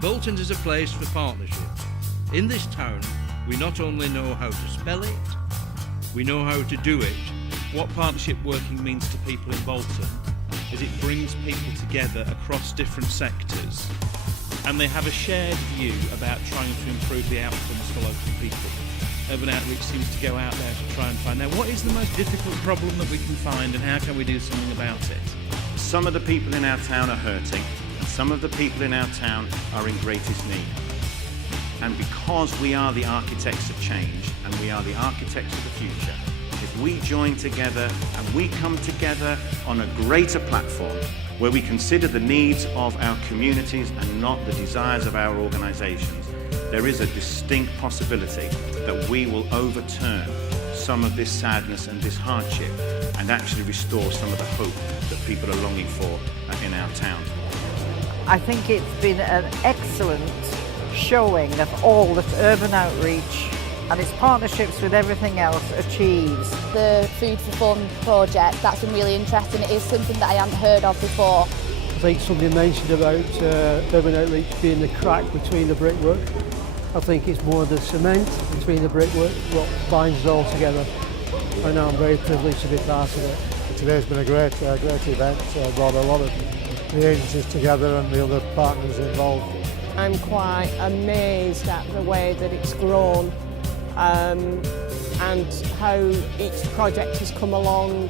Bolton is a place for partnership. In this town, we not only know how to spell it, we know how to do it. What partnership working means to people in Bolton is it brings people together across different sectors, and they have a shared view about trying to improve the outcomes for local people. Urban Outreach seems to go out there to try and find out what is the most difficult problem that we can find and how can we do something about it. Some of the people in our town are hurting, and some of the people in our town are in greatest need. And because we are the architects of change and we are the architects of the future, if we join together and we come together on a greater platform where we consider the needs of our communities and not the desires of our organisations, there is a distinct possibility that we will overturn some of this sadness and this hardship and actually restore some of the hope that people are longing for in our town. I think it's been an excellent showing of all that Urban Outreach and its partnerships with everything else achieves. The Food for Fun project, that's been really interesting. It is something that I hadn't heard of before. I think somebody mentioned about Urban Outreach being the crack between the brickwork. I think it's more the cement between the brickwork what binds us all together, and I'm very privileged to be part of it. Today's been a great event, brought a lot of the agencies together and the other partners involved. I'm quite amazed at the way that it's grown and how each project has come along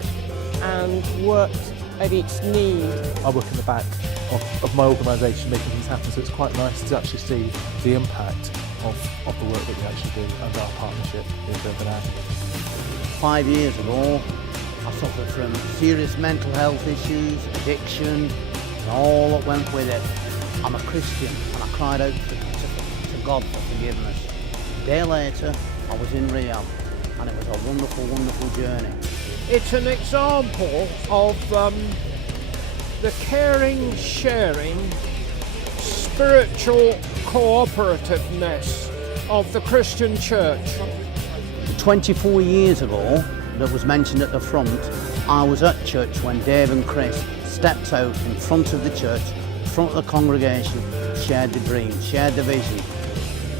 and worked at its need. I work in the back of my organisation making things happen, so it's quite nice to actually see the impact of the work that we actually do and our partnership with Urban Ag. 5 years ago, I suffered from serious mental health issues, addiction, and all that went with it. I'm a Christian and I cried out to God for forgiveness. A day later, I was in rehab and it was a wonderful, wonderful journey. It's an example of the caring, sharing, spiritual cooperativeness of the Christian Church. 24 years ago, that was mentioned at the front, I was at church when Dave and Chris stepped out in front of the church, in front of the congregation, shared the dream, shared the vision.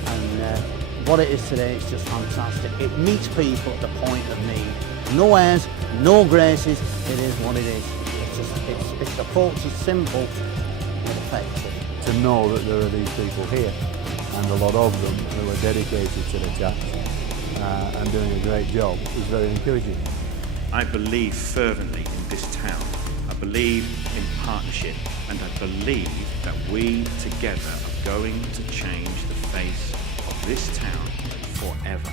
And what it is today is just fantastic. It meets people at the point of need. No airs, no graces, it is what it is. Its approach is simple but effective. To know that there are these people here, and a lot of them who are dedicated to the church and doing a great job, is very encouraging. I believe fervently in this town. I believe in partnership, and I believe that we together are going to change the face of this town forever.